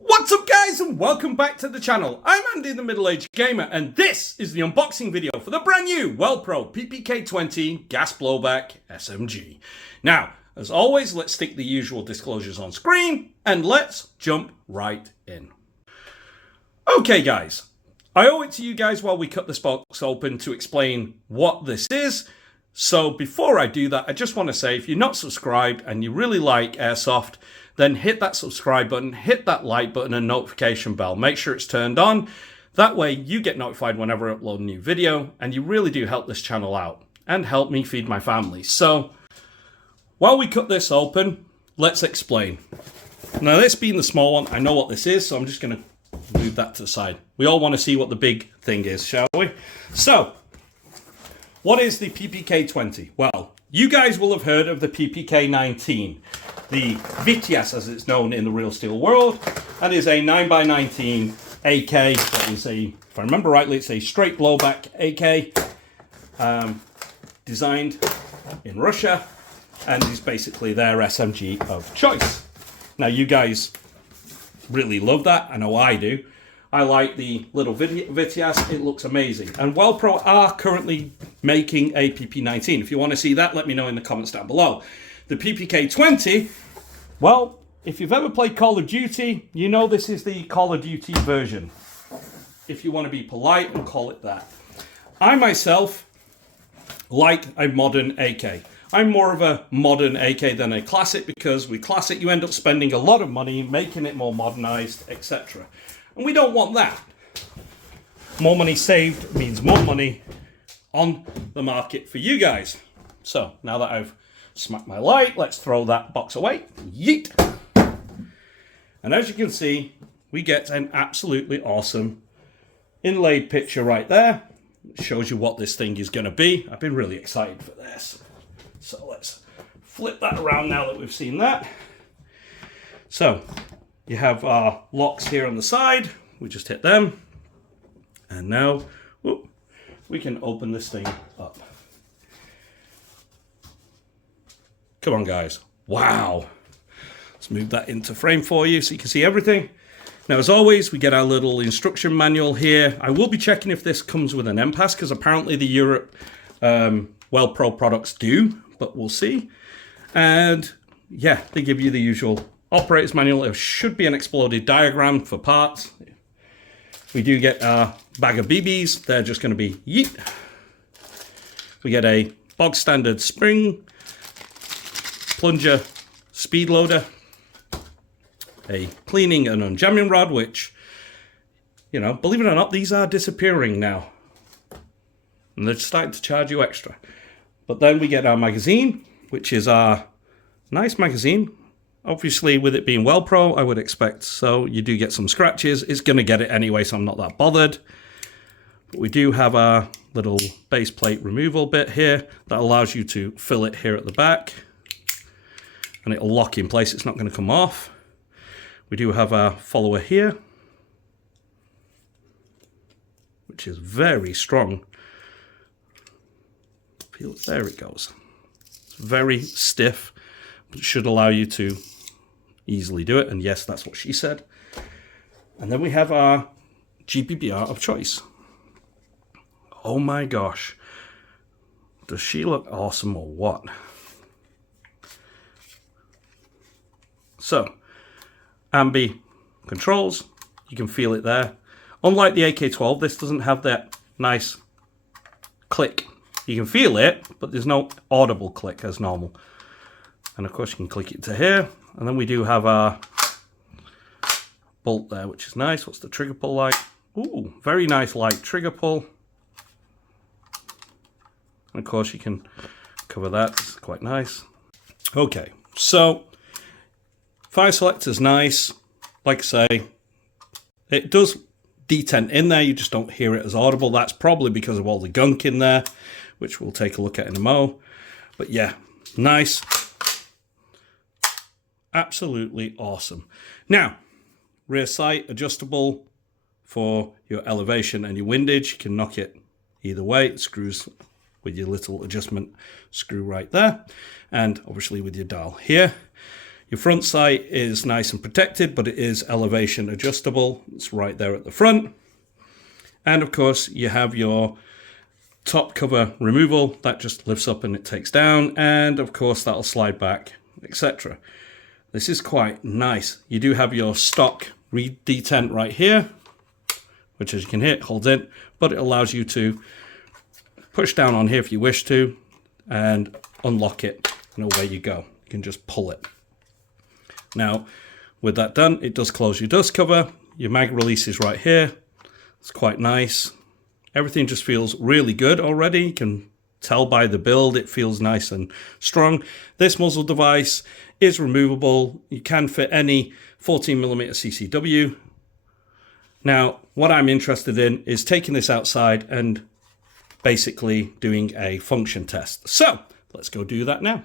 What's up guys and welcome back to the channel. I'm Andy the Middle-Aged Gamer and this is the unboxing video for the brand new Well Pro PPK20 gas blowback SMG. Now, as always, let's stick the usual disclosures on screen and let's jump right in. Okay guys, I owe it to you guys while we cut this box open to explain what this is. So before I do that, I just want to say if you're not subscribed and you really like Airsoft, then hit that subscribe button, hit that like button and notification bell. Make sure it's turned on. That way you get notified whenever I upload a new video and you really do help this channel out and help me feed my family. So while we cut this open, let's explain. Now this being the small one, I know what this is, so I'm just going to move that to the side. We all want to see what the big thing is, shall we? So, what is the PPK20? Well, you guys will have heard of the PPK19, the VTS as it's known in the real steel world. That is a 9x19 AK. That is a, if I remember rightly, it's a straight blowback AK, designed in Russia, and is basically their SMG of choice. Now, you guys really love that. I know I do. I like the little VTS, it looks amazing. And Well Pro are currently making a PP19. If you want to see that, let me know in the comments down below. The PPK20, well, if you've ever played Call of Duty, you know this is the Call of Duty version. If you want to be polite and call it that. I myself like a modern AK. I'm more of a modern AK than a classic because with classic you end up spending a lot of money making it more modernized, etc. And we don't want that. More money saved means more money on the market for you guys. So now that I've smacked my light, let's throw that box away. Yeet! And as you can see, we get an absolutely awesome inlaid picture right there. It shows you what this thing is going to be. I've been really excited for this. So let's flip that around now that we've seen that. So you have our locks here on the side. We just hit them. And now whoop, we can open this thing up. Come on, guys. Wow. Let's move that into frame for you so you can see everything. Now, as always, we get our little instruction manual here. I will be checking if this comes with an MPAS because apparently the Europe Well Pro products do, but we'll see. And yeah, they give you the usual operator's manual. There should be an exploded diagram for parts. We do get our bag of BBs. They're just going to be yeet. We get a bog standard spring, plunger speed loader, a cleaning and unjamming rod, which, you know, believe it or not, these are disappearing now. And they're starting to charge you extra. But then we get our magazine, which is our nice magazine. Obviously, with it being Well Pro, I would expect so. You do get some scratches. It's going to get it anyway, so I'm not that bothered. But we do have our little base plate removal bit here that allows you to fill it here at the back. And it'll lock in place. It's not going to come off. We do have our follower here, which is very strong. There it goes. It's very stiff, but it should allow you to easily do it. And yes, that's what she said. And then we have our GBBR of choice. Oh my gosh. Does she look awesome or what? So, ambi controls. You can feel it there. Unlike the AK-12, this doesn't have that nice click. You can feel it, but there's no audible click as normal. And of course you can click it to here. And then we do have our bolt there, which is nice. What's the trigger pull like? Ooh, very nice light trigger pull. And of course you can cover that. It's quite nice. Okay, so fire selector's nice. Like I say, it does detent in there. You just don't hear it as audible. That's probably because of all the gunk in there, which we'll take a look at in a mo. But yeah, nice. Absolutely awesome. Now, rear sight adjustable for your elevation and your windage. You can knock it either way. It screws with your little adjustment screw right there. And obviously with your dial here. Your front sight is nice and protected, but it is elevation adjustable. It's right there at the front. And of course, you have your top cover removal. That just lifts up and it takes down. And of course, that'll slide back, etc. This is quite nice. You do have your stock detent right here, which as you can hear, holds in, but it allows you to push down on here if you wish to and unlock it, and away you go. You can just pull it. Now, with that done, it does close your dust cover. Your mag release is right here. It's quite nice. Everything just feels really good already. You can tell by the build, it feels nice and strong. This muzzle device is removable. You can fit any 14mm CCW. Now, what I'm interested in is taking this outside and basically doing a function test. So, let's go do that now.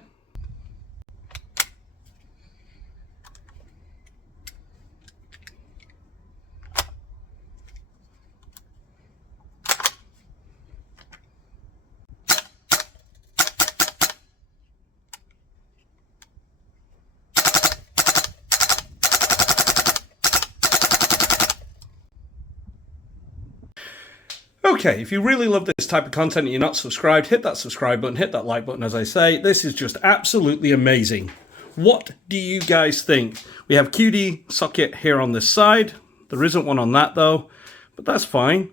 Okay, if you really love this type of content and you're not subscribed, hit that subscribe button, hit that like button. As I say, this is just absolutely amazing. What do you guys think? We have QD socket here on this side. There isn't one on that though, but that's fine.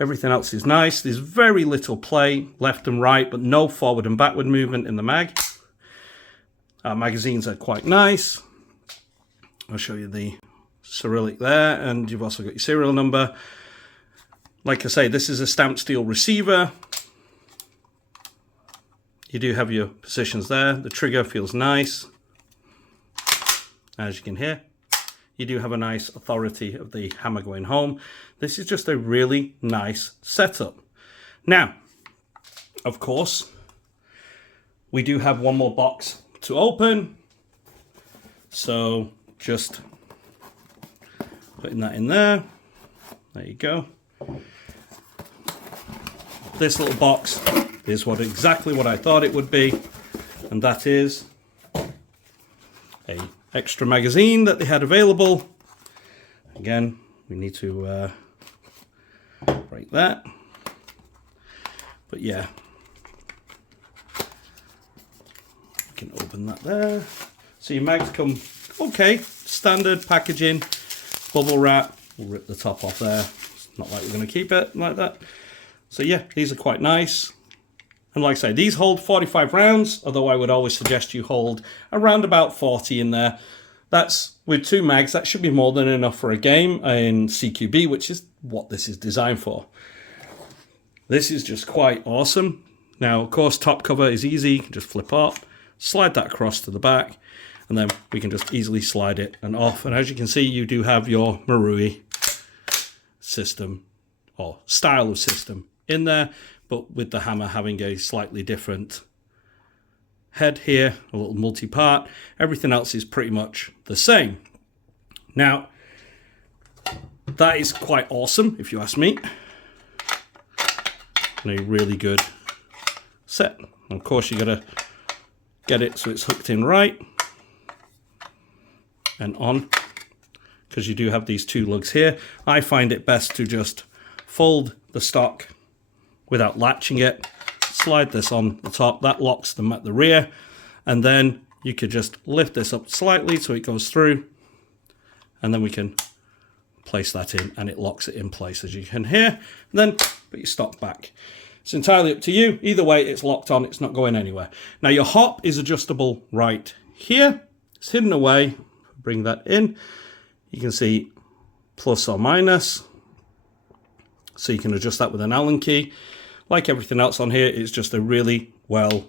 Everything else is nice. There's very little play left and right, but no forward and backward movement in the mag. Our magazines are quite nice. I'll show you the Cyrillic there, and you've also got your serial number. Like I say, this is a stamped steel receiver. You do have your positions there. The trigger feels nice, as you can hear. You do have a nice authority of the hammer going home. This is just a really nice setup. Now, of course, we do have one more box to open, so just putting that in there. There you go. This little box is exactly what I thought it would be, and that is a extra magazine that they had available. Again, we need to break that. But yeah, we can open that there. So your mags come okay, standard packaging. Bubble wrap, we'll rip the top off there. It's not like we're going to keep it like that. So yeah, these are quite nice. And like I say, these hold 45 rounds, although I would always suggest you hold around about 40 in there. That's with 2 mags, that should be more than enough for a game in CQB, which is what this is designed for. This is just quite awesome. Now, of course, top cover is easy. You can just flip up, slide that across to the back, and then we can just easily slide it and off. And as you can see, you do have your Marui system or style of system in there, but with the hammer having a slightly different head here, a little multi-part. Everything else is pretty much the same. Now, that is quite awesome, if you ask me. And a really good set. And of course, you got to get it so it's hooked in right and on, because you do have these 2 lugs here. I find it best to just fold the stock without latching it, slide this on the top, that locks them at the rear, and then you could just lift this up slightly so it goes through, and then we can place that in and it locks it in place, as you can hear, and then put your stock back. It's entirely up to you. Either way, it's locked on, it's not going anywhere. Now your hop is adjustable right here. It's hidden away. Bring that in. You can see plus or minus. So you can adjust that with an Allen key. Like everything else on here, it's just a really well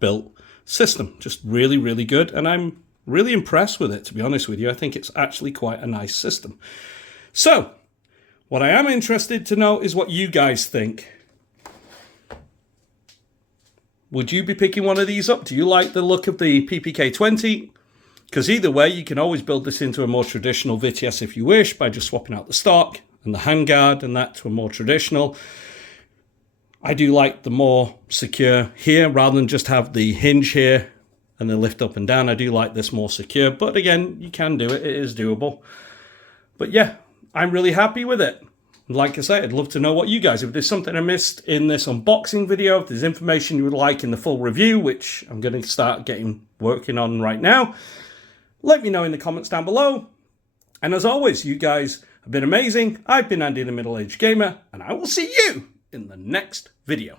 built system. Just really, really good. And I'm really impressed with it, to be honest with you. I think it's actually quite a nice system. So, what I am interested to know is what you guys think. Would you be picking one of these up? Do you like the look of the PPK20? Because either way, you can always build this into a more traditional VTS if you wish, by just swapping out the stock and the handguard and that to a more traditional. I do like the more secure here, rather than just have the hinge here and they lift up and down. I do like this more secure, but again, you can do it. It is doable. But yeah, I'm really happy with it. Like I say, I'd love to know what you guys, if there's something I missed in this unboxing video, if there's information you would like in the full review, which I'm going to start working on right now, let me know in the comments down below. And as always, you guys have been amazing. I've been Andy the Middle-Aged Gamer, and I will see you in the next video.